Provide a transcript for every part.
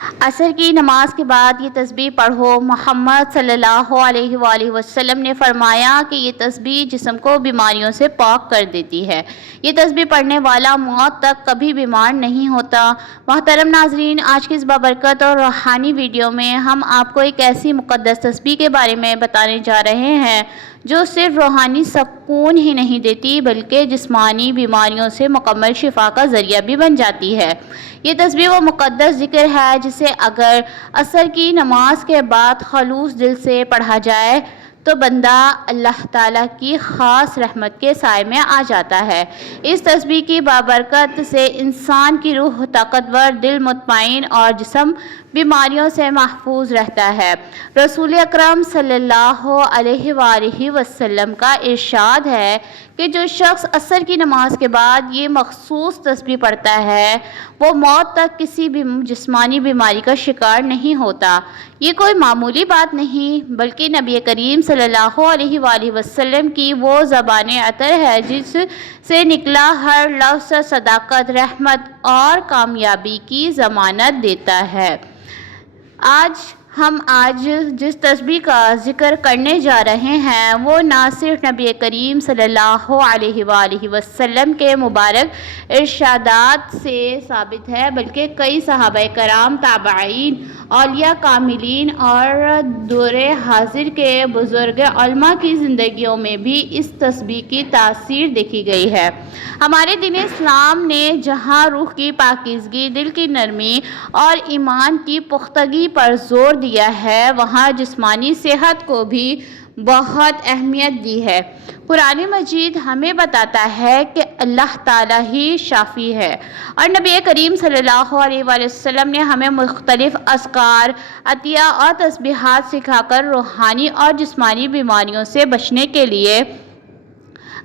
عصر کی نماز کے بعد یہ تسبیح پڑھو۔ محمد صلی اللہ علیہ وآلہ وسلم نے فرمایا کہ یہ تسبیح جسم کو بیماریوں سے پاک کر دیتی ہے۔ یہ تسبیح پڑھنے والا موت تک کبھی بیمار نہیں ہوتا۔ محترم ناظرین، آج کی اس بابرکت اور روحانی ویڈیو میں ہم آپ کو ایک ایسی مقدس تسبیح کے بارے میں بتانے جا رہے ہیں جو صرف روحانی سکون ہی نہیں دیتی بلکہ جسمانی بیماریوں سے مکمل شفا کا ذریعہ بھی بن جاتی ہے۔ یہ تسبیح وہ مقدس ذکر ہے جسے اگر عصر کی نماز کے بعد خلوص دل سے پڑھا جائے تو بندہ اللہ تعالیٰ کی خاص رحمت کے سائے میں آ جاتا ہے۔ اس تسبیح کی بابرکت سے انسان کی روح طاقتور، دل مطمئن اور جسم بیماریوں سے محفوظ رہتا ہے۔ رسول اکرم صلی اللہ علیہ وآلہ وسلم کا ارشاد ہے کہ جو شخص عصر کی نماز کے بعد یہ مخصوص تسبیح پڑھتا ہے وہ موت تک کسی بھی جسمانی بیماری کا شکار نہیں ہوتا۔ یہ کوئی معمولی بات نہیں بلکہ نبی کریم صلی اللہ علیہ وآلہ وسلم کی وہ زبان عطر ہے جس سے نکلا ہر لفظ صداقت، رحمت اور کامیابی کی ضمانت دیتا ہے۔ ہم آج جس تسبیح کا ذکر کرنے جا رہے ہیں وہ نہ صرف نبی کریم صلی اللہ علیہ وآلہ وسلم کے مبارک ارشادات سے ثابت ہے بلکہ کئی صحابہ کرام، تابعین، اولیاء کاملین اور دور حاضر کے بزرگ علماء کی زندگیوں میں بھی اس تسبیح کی تاثیر دیکھی گئی ہے۔ ہمارے دین اسلام نے جہاں روح کی پاکیزگی، دل کی نرمی اور ایمان کی پختگی پر زور دیا ہے وہاں جسمانی صحت کو بھی بہت اہمیت دی ہے۔ قرآن مجید ہمیں بتاتا ہے کہ اللہ تعالیٰ ہی شافی ہے اور نبی کریم صلی اللہ علیہ وآلہ وسلم نے ہمیں مختلف اذکار، عطیہ اور تسبیحات سکھا کر روحانی اور جسمانی بیماریوں سے بچنے کے لیے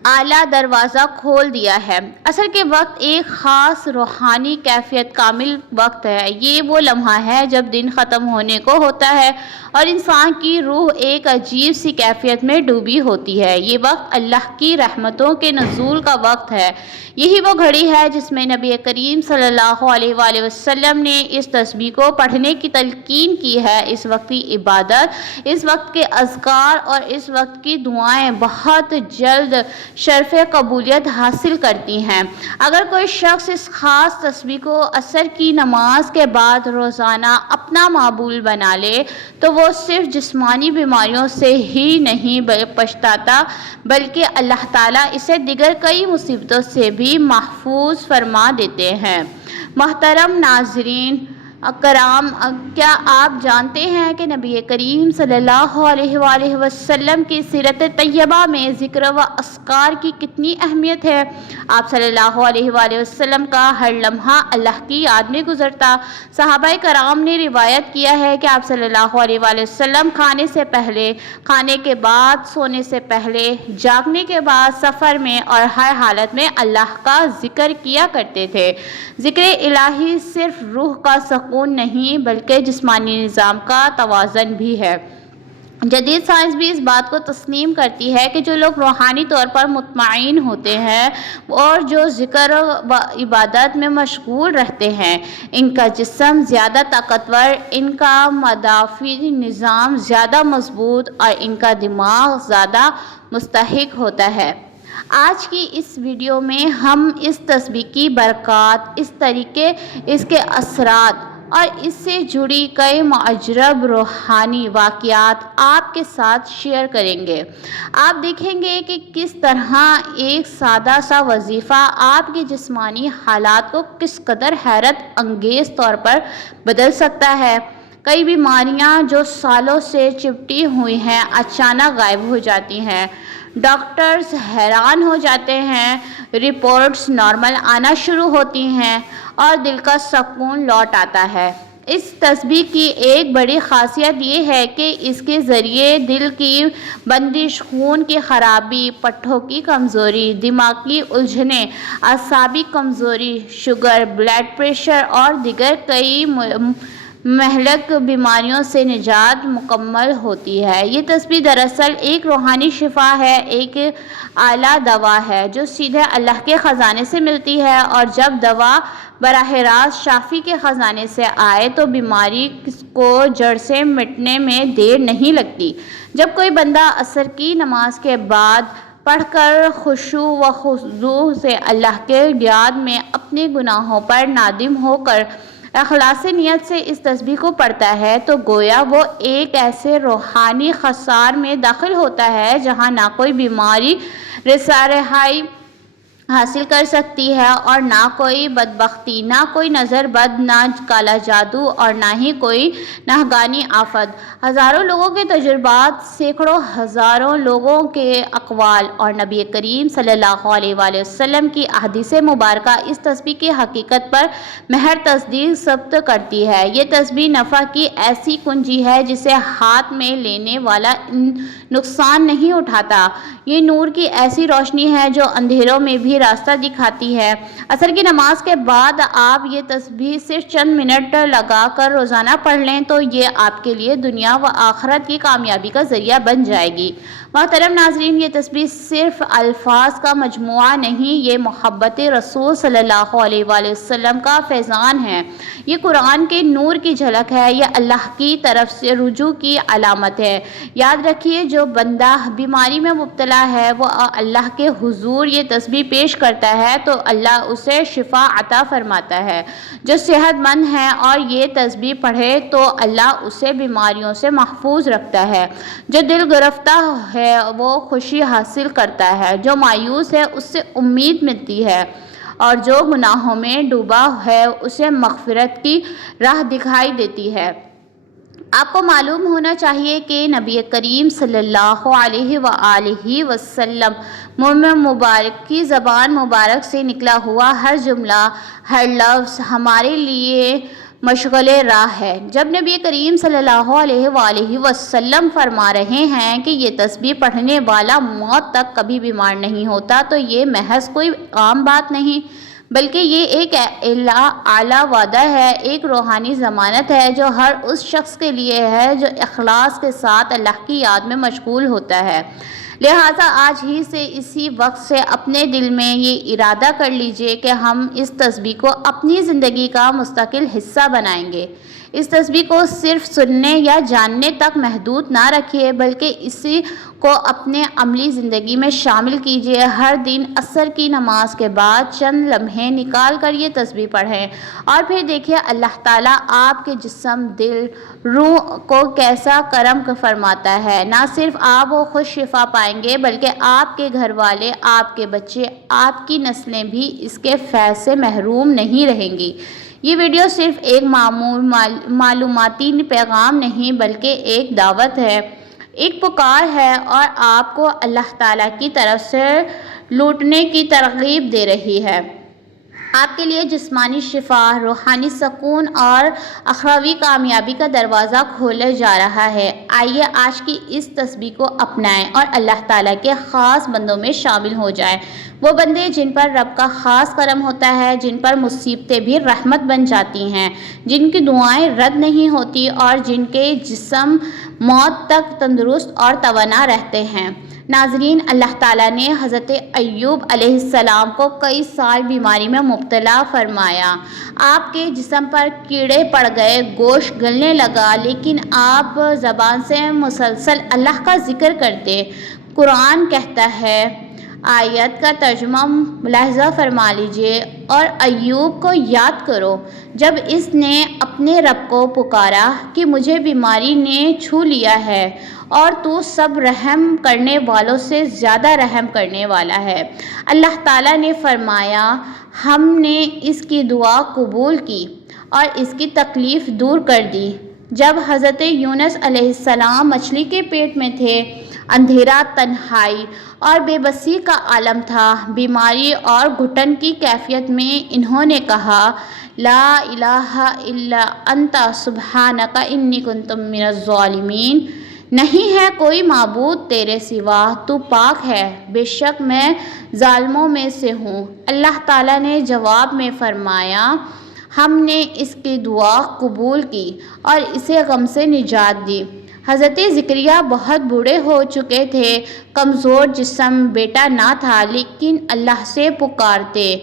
اعلیٰ دروازہ کھول دیا ہے۔ عصر کے وقت ایک خاص روحانی کیفیت کامل وقت ہے۔ یہ وہ لمحہ ہے جب دن ختم ہونے کو ہوتا ہے اور انسان کی روح ایک عجیب سی کیفیت میں ڈوبی ہوتی ہے۔ یہ وقت اللہ کی رحمتوں کے نزول کا وقت ہے۔ یہی وہ گھڑی ہے جس میں نبی کریم صلی اللہ علیہ وآلہ وسلم نے اس تسبیح کو پڑھنے کی تلقین کی ہے۔ اس وقت کی عبادت، اس وقت کے اذکار اور اس وقت کی دعائیں بہت جلد شرف قبولیت حاصل کرتی ہیں۔ اگر کوئی شخص اس خاص تسبیح کو عصر کی نماز کے بعد روزانہ اپنا معمول بنا لے تو وہ صرف جسمانی بیماریوں سے ہی نہیں پچھتاتا بلکہ اللہ تعالیٰ اسے دیگر کئی مصیبتوں سے بھی محفوظ فرما دیتے ہیں۔ محترم ناظرین کرام، کیا آپ جانتے ہیں کہ نبی کریم صلی اللہ علیہ وآلہ وسلم کی سیرت طیبہ میں ذکر و اذکار کی کتنی اہمیت ہے؟ آپ صلی اللہ علیہ وآلہ وسلم کا ہر لمحہ اللہ کی یاد میں گزرتا۔ صحابہ کرام نے روایت کیا ہے کہ آپ صلی اللہ علیہ وآلہ وسلم کھانے سے پہلے، کھانے کے بعد، سونے سے پہلے، جاگنے کے بعد، سفر میں اور ہر حالت میں اللہ کا ذکر کیا کرتے تھے۔ ذکر الہی صرف روح کا سکون نہیں بلکہ جسمانی نظام کا توازن بھی ہے۔ جدید سائنس بھی اس بات کو تسلیم کرتی ہے کہ جو لوگ روحانی طور پر مطمئن ہوتے ہیں اور جو ذکر و عبادت میں مشغول رہتے ہیں ان کا جسم زیادہ طاقتور، ان کا مدافعی نظام زیادہ مضبوط اور ان کا دماغ زیادہ مستحکم ہوتا ہے۔ آج کی اس ویڈیو میں ہم اس تسبیح کی برکات، اس طریقے، اس کے اثرات اور اس سے جڑی کئی معجرب روحانی واقعات آپ کے ساتھ شیئر کریں گے۔ آپ دیکھیں گے کہ کس طرح ایک سادہ سا وظیفہ آپ کی جسمانی حالات کو کس قدر حیرت انگیز طور پر بدل سکتا ہے۔ کئی بیماریاں جو سالوں سے چپٹی ہوئی ہیں اچانک غائب ہو جاتی ہیں۔ ڈاکٹرز حیران ہو جاتے ہیں، رپورٹس نارمل آنا شروع ہوتی ہیں اور دل کا سکون لوٹ آتا ہے۔ اس تسبیح کی ایک بڑی خاصیت یہ ہے کہ اس کے ذریعے دل کی بندش، خون کی خرابی، پٹھوں کی کمزوری، دماغی الجھنیں، اعصابی کمزوری، شوگر، بلڈ پریشر اور دیگر کئی مہلک بیماریوں سے نجات مکمل ہوتی ہے۔ یہ تسبیح دراصل ایک روحانی شفا ہے، ایک اعلیٰ دوا ہے جو سیدھے اللہ کے خزانے سے ملتی ہے، اور جب دوا براہ راست شافی کے خزانے سے آئے تو بیماری کو جڑ سے مٹنے میں دیر نہیں لگتی۔ جب کوئی بندہ عصر کی نماز کے بعد پڑھ کر خشوع و خضوع سے اللہ کے یاد میں اپنے گناہوں پر نادم ہو کر اخلاص نیت سے اس تسبیح کو پڑھتا ہے تو گویا وہ ایک ایسے روحانی خسار میں داخل ہوتا ہے جہاں نہ کوئی بیماری رہائی حاصل کر سکتی ہے اور نہ کوئی بدبختی، نہ کوئی نظر بد، نہ کالا جادو اور نہ ہی کوئی ناگہانی آفت۔ ہزاروں لوگوں کے تجربات، سینکڑوں ہزاروں لوگوں کے اقوال اور نبی کریم صلی اللہ علیہ وآلہ وسلم کی احادیث مبارکہ اس تسبیح کی حقیقت پر مہر تصدیق ثبت کرتی ہے۔ یہ تسبیح نفع کی ایسی کنجی ہے جسے ہاتھ میں لینے والا نقصان نہیں اٹھاتا۔ یہ نور کی ایسی روشنی ہے جو اندھیروں میں بھی راستہ دکھاتی ہے۔ عصر کی نماز کے بعد آپ یہ تسبیح صرف چند منٹ لگا کر روزانہ پڑھ لیں تو یہ آپ کے لیے دنیا و آخرت کی کامیابی کا ذریعہ بن جائے گی۔ محترم ناظرین، یہ تسبیح صرف الفاظ کا مجموعہ نہیں، یہ محبت رسول صلی اللہ علیہ وآلہ وسلم کا فیضان ہے، یہ قرآن کے نور کی جھلک ہے، یہ اللہ کی طرف سے رجوع کی علامت ہے۔ یاد رکھیے، جو بندہ بیماری میں مبتلا ہے وہ اللہ کے حضور یہ تسبیح پیش کرتا ہے تو اللہ اسے شفا عطا فرماتا ہے۔ جو صحت مند ہے اور یہ تسبیح پڑھے تو اللہ اسے بیماریوں سے محفوظ رکھتا ہے۔ جو دل گرفتہ ہے وہ خوشی حاصل کرتا ہے، جو مایوس ہے اس سے امید ملتی ہے، اور جو گناہوں میں ڈوبا ہے اسے مغفرت کی راہ دکھائی دیتی ہے۔ آپ کو معلوم ہونا چاہیے کہ نبی کریم صلی اللہ علیہ وآلہ وسلم مبارک کی زبان مبارک سے نکلا ہوا ہر جملہ، ہر لفظ ہمارے لیے مشغل راہ ہے۔ جب نبی کریم صلی اللہ علیہ وآلہ وسلم فرما رہے ہیں کہ یہ تسبیح پڑھنے والا موت تک کبھی بیمار نہیں ہوتا تو یہ محض کوئی عام بات نہیں، بلکہ یہ ایک اعلیٰ وعدہ ہے، ایک روحانی ضمانت ہے جو ہر اس شخص کے لیے ہے جو اخلاص کے ساتھ اللہ کی یاد میں مشغول ہوتا ہے۔ لہٰذا آج ہی سے اسی وقت سے اپنے دل میں یہ ارادہ کر لیجئے کہ ہم اس تسبیح کو اپنی زندگی کا مستقل حصہ بنائیں گے۔ اس تسبیح کو صرف سننے یا جاننے تک محدود نہ رکھیے بلکہ اسی کو اپنے عملی زندگی میں شامل کیجیے۔ ہر دن عصر کی نماز کے بعد چند لمحے نکال کر یہ تسبیح پڑھیں اور پھر دیکھیے اللہ تعالیٰ آپ کے جسم، دل، روح کو کیسا کرم فرماتا ہے۔ نہ صرف آپ وہ خود شفا پائیں گے بلکہ آپ کے گھر والے، آپ کے بچے، آپ کی نسلیں بھی اس کے فیض سے محروم نہیں رہیں گی۔ یہ ویڈیو صرف ایک معلوماتی پیغام نہیں بلکہ ایک دعوت ہے، ایک پکار ہے اور آپ کو اللہ تعالیٰ کی طرف سے لوٹنے کی ترغیب دے رہی ہے۔ آپ کے لیے جسمانی شفا، روحانی سکون اور اخروی کامیابی کا دروازہ کھولا جا رہا ہے۔ آئیے آج کی اس تسبیح کو اپنائیں اور اللہ تعالیٰ کے خاص بندوں میں شامل ہو جائیں، وہ بندے جن پر رب کا خاص کرم ہوتا ہے، جن پر مصیبتیں بھی رحمت بن جاتی ہیں، جن کی دعائیں رد نہیں ہوتی اور جن کے جسم موت تک تندرست اور توانا رہتے ہیں۔ ناظرین، اللہ تعالیٰ نے حضرت ایوب علیہ السلام کو کئی سال بیماری میں مبتلا فرمایا۔ آپ کے جسم پر کیڑے پڑ گئے، گوشت گلنے لگا، لیکن آپ زبان سے مسلسل اللہ کا ذکر کرتے۔ قرآن کہتا ہے، آیت کا ترجمہ ملاحظہ فرما لیجئے، اور ایوب کو یاد کرو جب اس نے اپنے رب کو پکارا کہ مجھے بیماری نے چھو لیا ہے اور تو سب رحم کرنے والوں سے زیادہ رحم کرنے والا ہے۔ اللہ تعالیٰ نے فرمایا، ہم نے اس کی دعا قبول کی اور اس کی تکلیف دور کر دی۔ جب حضرت یونس علیہ السلام مچھلی کے پیٹ میں تھے، اندھیرا، تنہائی اور بے بسی کا عالم تھا، بیماری اور گھٹن کی کیفیت میں انہوں نے کہا، لا الہ الا انت سبحانک انی کنت من الظالمین، نہیں ہے کوئی معبود تیرے سوا، تو پاک ہے، بے شک میں ظالموں میں سے ہوں۔ اللہ تعالیٰ نے جواب میں فرمایا، ہم نے اس کی دعا قبول کی اور اسے غم سے نجات دی۔ حضرت زکریا بہت بوڑھے ہو چکے تھے، کمزور جسم، بیٹا نہ تھا، لیکن اللہ سے پکارتے۔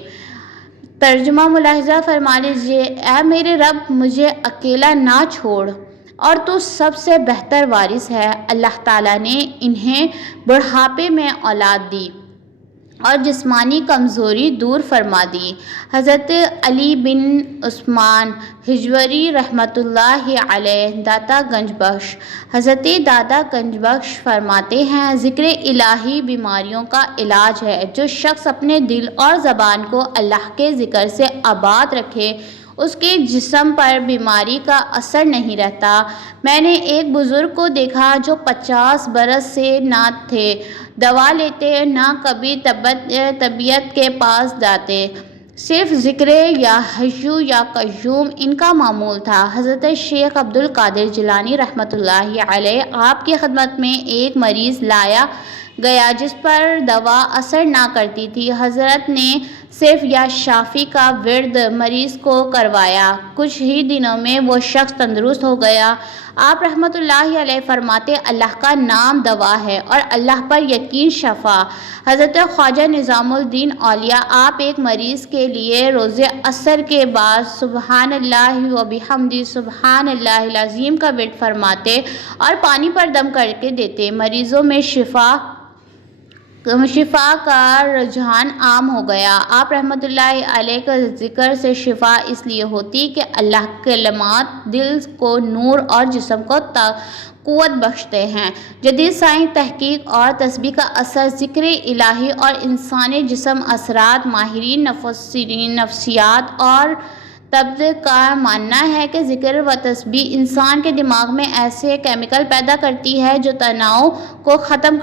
ترجمہ ملاحظہ فرما لیجیے۔ اے میرے رب، مجھے اکیلا نہ چھوڑ، اور تو سب سے بہتر وارث ہے۔ اللہ تعالیٰ نے انہیں بڑھاپے میں اولاد دی اور جسمانی کمزوری دور فرما دی۔ حضرت علی بن عثمان ہجویری رحمۃ اللہ علیہ داتا گنج بخش۔ حضرت داتا گنج بخش فرماتے ہیں، ذکر الہی بیماریوں کا علاج ہے۔ جو شخص اپنے دل اور زبان کو اللہ کے ذکر سے آباد رکھے، اس کے جسم پر بیماری کا اثر نہیں رہتا۔ میں نے ایک بزرگ کو دیکھا جو 50 برس سے نہ تھے دوا لیتے، نہ کبھی طبیعت کے پاس جاتے، صرف ذکر یا حیو یا قیوم ان کا معمول تھا۔ حضرت شیخ عبد القادر جیلانی رحمۃ اللہ علیہ، آپ کی خدمت میں ایک مریض لایا گیا جس پر دوا اثر نہ کرتی تھی۔ حضرت نے صرف یا شافی کا ورد مریض کو کروایا، کچھ ہی دنوں میں وہ شخص تندرست ہو گیا۔ آپ رحمۃ اللہ علیہ فرماتے، اللہ کا نام دوا ہے اور اللہ پر یقین شفا۔ حضرت خواجہ نظام الدین اولیاء، آپ ایک مریض کے لیے روز عصر کے بعد سبحان اللہ و بحمدہ سبحان اللہ العظیم کا ورد فرماتے اور پانی پر دم کر کے دیتے۔ مریضوں میں شفا کا رجحان عام ہو گیا۔ آپ رحمۃ اللہ علیہ کا ذکر سے شفا اس لیے ہوتی کہ اللہ کے کلمات دل کو نور اور جسم کو قوت بخشتے ہیں۔ جدید سائنس، تحقیق اور تسبیح کا اثر ذکر الہی اور انسانی جسم اثرات، ماہرین نفسیات اور طب کا ماننا ہے کہ ذکر و تسبیح انسان کے دماغ میں ایسے کیمیکل پیدا کرتی ہے جو تناؤ کو ختم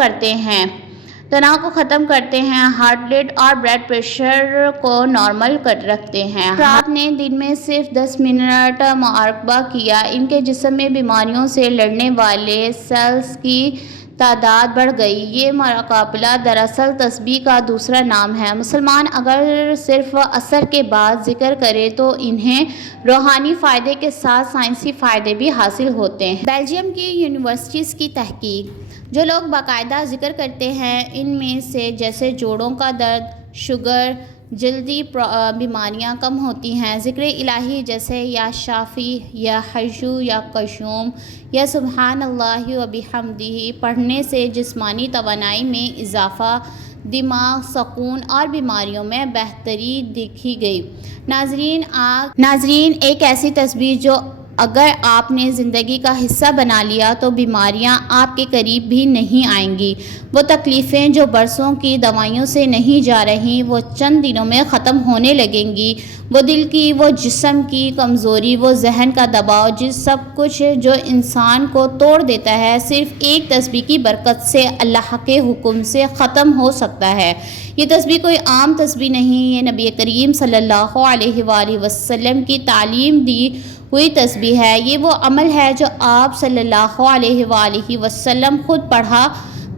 کرتے ہیں، ہارٹ ریٹ اور بلڈ پریشر کو نارمل رکھتے ہیں۔ آپ نے دن میں صرف 10 منٹ مراقبہ کیا، ان کے جسم میں بیماریوں سے لڑنے والے سیلز کی تعداد بڑھ گئی۔ یہ مراقبہ دراصل تسبیح کا دوسرا نام ہے۔ مسلمان اگر صرف عصر کے بعد ذکر کرے تو انہیں روحانی فائدے کے ساتھ سائنسی فائدے بھی حاصل ہوتے ہیں۔ بیلجیم کی یونیورسٹیز کی تحقیق: جو لوگ باقاعدہ ذکر کرتے ہیں، ان میں سے جیسے جوڑوں کا درد، شوگر، جلدی بیماریاں کم ہوتی ہیں۔ ذکر الہی جیسے یا شافی، یا حیو یا قیوم، یا سبحان اللہ و بحمدہ پڑھنے سے جسمانی توانائی میں اضافہ، دماغ سکون اور بیماریوں میں بہتری دیکھی گئی۔ ناظرین، ایک ایسی تسبیح جو اگر آپ نے زندگی کا حصہ بنا لیا تو بیماریاں آپ کے قریب بھی نہیں آئیں گی۔ وہ تکلیفیں جو برسوں کی دوائیوں سے نہیں جا رہیں، وہ چند دنوں میں ختم ہونے لگیں گی۔ وہ دل کی، وہ جسم کی کمزوری، وہ ذہن کا دباؤ، سب کچھ جو انسان کو توڑ دیتا ہے، صرف ایک تسبیح کی برکت سے اللہ کے حکم سے ختم ہو سکتا ہے۔ یہ تسبیح کوئی عام تسبیح نہیں، یہ نبی کریم صلی اللہ علیہ وآلہ وسلم کی تعلیم دی ہوئی تسبیح ہے۔ یہ وہ عمل ہے جو آپ صلی اللہ علیہ وآلہ وسلم خود پڑھا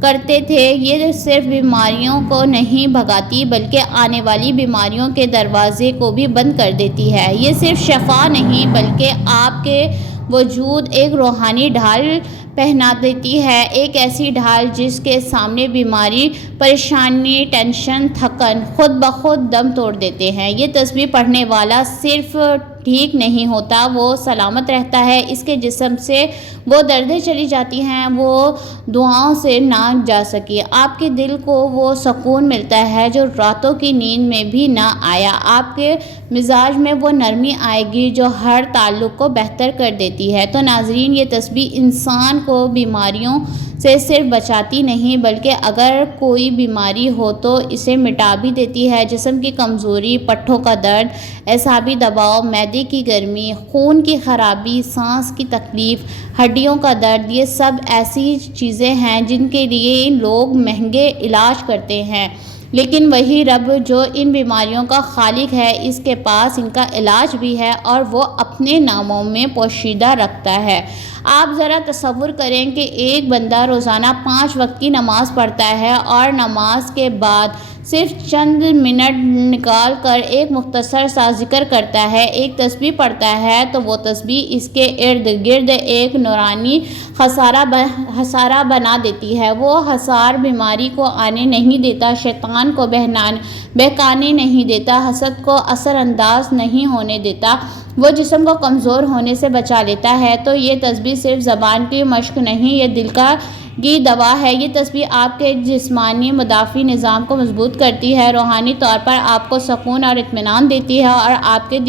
کرتے تھے۔ یہ صرف بیماریوں کو نہیں بھگاتی بلکہ آنے والی بیماریوں کے دروازے کو بھی بند کر دیتی ہے۔ یہ صرف شفا نہیں بلکہ آپ کے وجود ایک روحانی ڈھال پہنا دیتی ہے، ایک ایسی ڈھال جس کے سامنے بیماری، پریشانی، ٹینشن، تھکن خود بخود دم توڑ دیتے ہیں۔ یہ تسبیح پڑھنے والا صرف ٹھیک نہیں ہوتا، وہ سلامت رہتا ہے، اس کے جسم سے وہ دردیں چلی جاتی ہیں وہ دعاؤں سے نہ جا سکی، آپ کے دل کو وہ سکون ملتا ہے جو راتوں کی نیند میں بھی نہ آیا، آپ کے مزاج میں وہ نرمی آئے گی جو ہر تعلق کو بہتر کر دیتی ہے۔ تو ناظرین، یہ تسبیح انسان کو بیماریوں سے صرف بچاتی نہیں بلکہ اگر کوئی بیماری ہو تو اسے مٹا بھی دیتی ہے۔ جسم کی کمزوری، پٹھوں کا درد، اعصابی دباؤ، معدے کی گرمی، خون کی خرابی، سانس کی تکلیف، ہڈیوں کا درد، یہ سب ایسی چیزیں ہیں جن کے لیے لوگ مہنگے علاج کرتے ہیں، لیکن وہی رب جو ان بیماریوں کا خالق ہے، اس کے پاس ان کا علاج بھی ہے اور وہ اپنے ناموں میں پوشیدہ رکھتا ہے۔ آپ ذرا تصور کریں کہ ایک بندہ روزانہ 5 وقت کی نماز پڑھتا ہے اور نماز کے بعد صرف چند منٹ نکال کر ایک مختصر سا ذکر کرتا ہے، ایک تسبیح پڑھتا ہے تو وہ تسبیح اس کے ارد گرد ایک نورانی حصارہ بنا دیتی ہے۔ وہ حصار بیماری کو آنے نہیں دیتا، شیطان کو بہکانے نہیں دیتا، حسد کو اثر انداز نہیں ہونے دیتا، وہ جسم کو کمزور ہونے سے بچا لیتا ہے۔ تو یہ تسبیح صرف زبان کی مشق نہیں، یہ دل کی دوا ہے۔ یہ تسبیح آپ کے جسمانی مدافعی نظام کو مضبوط کرتی ہے، روحانی طور پر آپ کو سکون اور اطمینان دیتی ہے اور آپ کے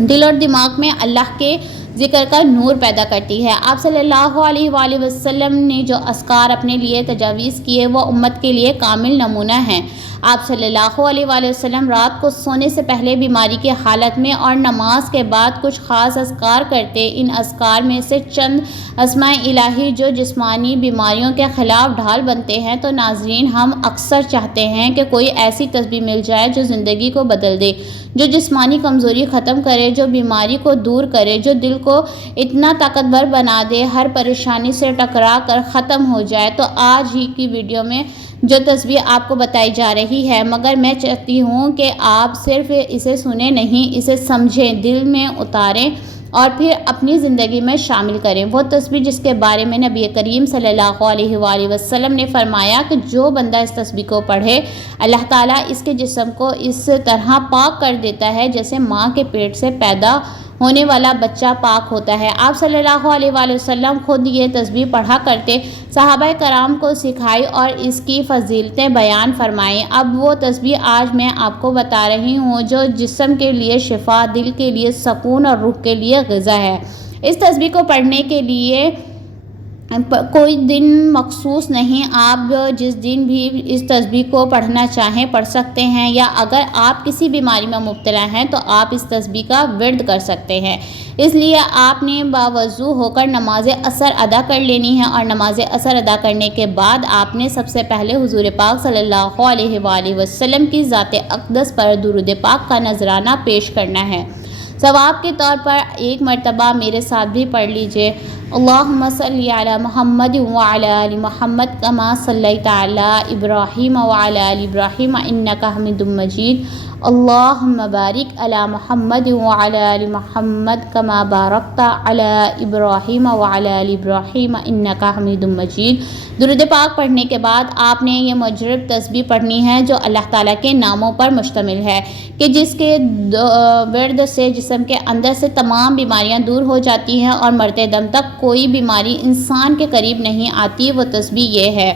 دل اور دماغ میں اللہ کے ذکر کا نور پیدا کرتی ہے۔ آپ صلی اللہ علیہ وآلہ وسلم نے جو اذکار اپنے لیے تجویز کیے وہ امت کے لیے کامل نمونہ ہیں۔ آپ صلی اللہ علیہ وآلہ وسلم رات کو سونے سے پہلے بیماری کی حالت میں اور نماز کے بعد کچھ خاص اذکار کرتے۔ ان اذکار میں سے چند اسماء الہی جو جسمانی بیماریوں کے خلاف ڈھال بنتے ہیں۔ تو ناظرین، ہم اکثر چاہتے ہیں کہ کوئی ایسی تسبیح مل جائے جو زندگی کو بدل دے، جو جسمانی کمزوری ختم کرے، جو بیماری کو دور کرے، جو دل کو اتنا طاقتور بنا دے، ہر پریشانی سے ٹکرا کر ختم ہو جائے۔ تو آج ہی کی ویڈیو میں جو تسبیح آپ کو بتائی جا رہی ہے، مگر میں چاہتی ہوں کہ آپ صرف اسے سنیں نہیں، اسے سمجھیں، دل میں اتاریں اور پھر اپنی زندگی میں شامل کریں۔ وہ تسبیح جس کے بارے میں نبی کریم صلی اللہ علیہ وآلہ وسلم نے فرمایا کہ جو بندہ اس تسبیح کو پڑھے، اللہ تعالیٰ اس کے جسم کو اس طرح پاک کر دیتا ہے جیسے ماں کے پیٹ سے پیدا ہونے والا بچہ پاک ہوتا ہے۔ آپ صلی اللہ علیہ وآلہ وسلم خود یہ تسبیح پڑھا کرتے، صحابہ کرام کو سکھائی اور اس کی فضیلتیں بیان فرمائیں۔ اب وہ تسبیح آج میں آپ کو بتا رہی ہوں جو جسم کے لیے شفا، دل کے لیے سکون اور روح کے لیے غذا ہے۔ اس تسبیح کو پڑھنے کے لیے کوئی دن مخصوص نہیں، آپ جس دن بھی اس تسبیح کو پڑھنا چاہیں پڑھ سکتے ہیں، یا اگر آپ کسی بیماری میں مبتلا ہیں تو آپ اس تسبیح کا ورد کر سکتے ہیں۔ اس لیے آپ نے باوضو ہو کر نماز عصر ادا کر لینی ہے، اور نماز عصر ادا کرنے کے بعد آپ نے سب سے پہلے حضور پاک صلی اللہ علیہ وآلہ وسلم کی ذات اقدس پر درود پاک کا نذرانہ پیش کرنا ہے۔ ثواب کے طور پر ایک مرتبہ میرے ساتھ بھی پڑھ لیجئے: اللہم صلی علی محمد وعلی آل محمد کما صلیت علی ابراہیم وعلی آل ابراہیم انک حمید مجید، اللہم بارک علی محمد وعلی آل محمد کما بارکت علی ابراہیم وعلی آل ابراہیم انک حمید مجید۔ درود پاک پڑھنے کے بعد آپ نے یہ مجرب تسبیح پڑھنی ہے جو اللہ تعالیٰ کے ناموں پر مشتمل ہے، کہ جس کے ورد سے جسم کے اندر سے تمام بیماریاں دور ہو جاتی ہیں اور مرتے دم تک کوئی بیماری انسان کے قریب نہیں آتی۔ وہ تسبیح یہ ہے: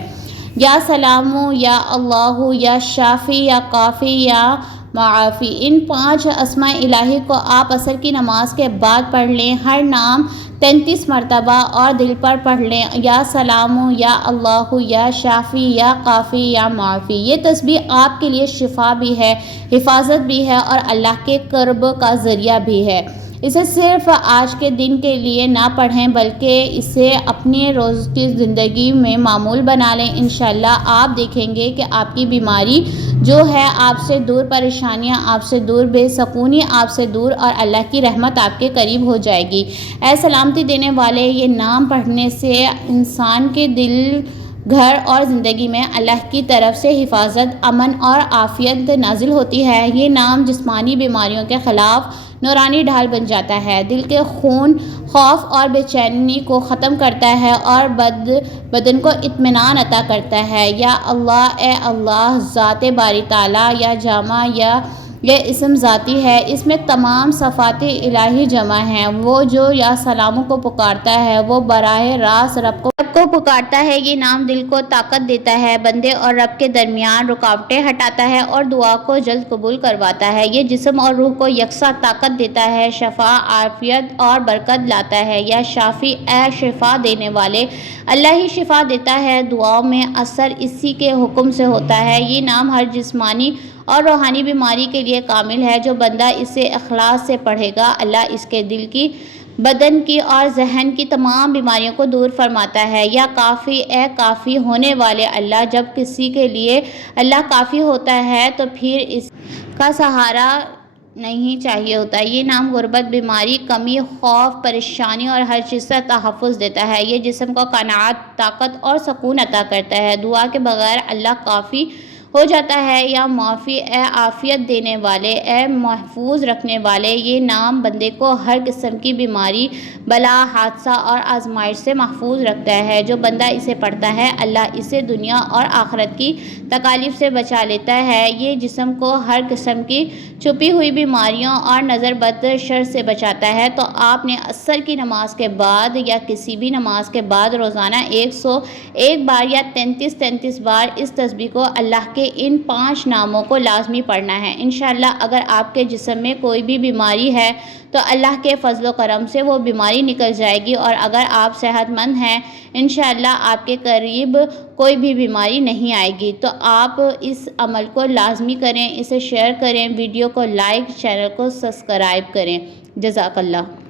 یا سلام، یا اللہ، یا شافی، یا کافی، یا معافی۔ ان 5 اسماء الہی کو آپ عصر کی نماز کے بعد پڑھ لیں۔ ہر نام 33 مرتبہ اور دل پر پڑھ لیں: یا سلام، یا اللہ، یا شافی، یا کافی، یا معافی۔ یہ تسبیح آپ کے لیے شفا بھی ہے، حفاظت بھی ہے اور اللہ کے قرب کا ذریعہ بھی ہے۔ اسے صرف آج کے دن کے لیے نہ پڑھیں بلکہ اسے اپنے روز کی زندگی میں معمول بنا لیں۔ انشاءاللہ آپ دیکھیں گے کہ آپ کی بیماری جو ہے آپ سے دور، پریشانیاں آپ سے دور، بے سکونی آپ سے دور، اور اللہ کی رحمت آپ کے قریب ہو جائے گی۔ اے سلامتی دینے والے، یہ نام پڑھنے سے انسان کے دل، گھر اور زندگی میں اللہ کی طرف سے حفاظت، امن اور عافیت نازل ہوتی ہے۔ یہ نام جسمانی بیماریوں کے خلاف نورانی ڈھال بن جاتا ہے، دل کے خون، خوف اور بے چینی کو ختم کرتا ہے اور بدن کو اطمینان عطا کرتا ہے۔ یا اللہ، اے اللہ، ذات باری تعالیٰ، یا جامع، یا یہ اسم ذاتی ہے، اس میں تمام صفات الہی جمع ہیں۔ وہ جو یا سلام کو پکارتا ہے وہ براہ راست رب کو پکارتا ہے۔ یہ نام دل کو طاقت دیتا ہے، بندے اور رب کے درمیان رکاوٹیں ہٹاتا ہے اور دعا کو جلد قبول کرواتا ہے۔ یہ جسم اور روح کو یکساں طاقت دیتا ہے، شفا، عافیت اور برکت لاتا ہے۔ یا شافی، اے شفا دینے والے، اللہ ہی شفا دیتا ہے، دعاؤں میں اثر اسی کے حکم سے ہوتا ہے۔ یہ نام ہر جسمانی اور روحانی بیماری کے لیے کامل ہے۔ جو بندہ اسے اخلاص سے پڑھے گا، اللہ اس کے دل کی، بدن کی اور ذہن کی تمام بیماریوں کو دور فرماتا ہے۔ یا کافی، اے کافی ہونے والے اللہ، جب کسی کے لیے اللہ کافی ہوتا ہے تو پھر اس کا سہارا نہیں چاہیے ہوتا۔ یہ نام غربت، بیماری، کمی، خوف، پریشانی اور ہر چیز سے تحفظ دیتا ہے۔ یہ جسم کو قناعت، طاقت اور سکون عطا کرتا ہے۔ دعا کے بغیر اللہ کافی ہو جاتا ہے۔ یا معافی، اے عافیت دینے والے، اے محفوظ رکھنے والے، یہ نام بندے کو ہر قسم کی بیماری، بلا، حادثہ اور آزمائش سے محفوظ رکھتا ہے۔ جو بندہ اسے پڑھتا ہے اللہ اسے دنیا اور آخرت کی تکالیف سے بچا لیتا ہے۔ یہ جسم کو ہر قسم کی چھپی ہوئی بیماریوں اور نظر بد شر سے بچاتا ہے۔ تو آپ نے عصر کی نماز کے بعد یا کسی بھی نماز کے بعد روزانہ 101 بار یا 33 بار اس تسبیح کو اللہ کے ان 5 ناموں کو لازمی پڑھنا ہے۔ انشاءاللہ اگر آپ کے جسم میں کوئی بھی بیماری ہے تو اللہ کے فضل و کرم سے وہ بیماری نکل جائے گی، اور اگر آپ صحت مند ہیں انشاءاللہ آپ کے قریب کوئی بھی بیماری نہیں آئے گی۔ تو آپ اس عمل کو لازمی کریں، اسے شیئر کریں، ویڈیو کو لائک، چینل کو سبسکرائب کریں۔ جزاک اللہ۔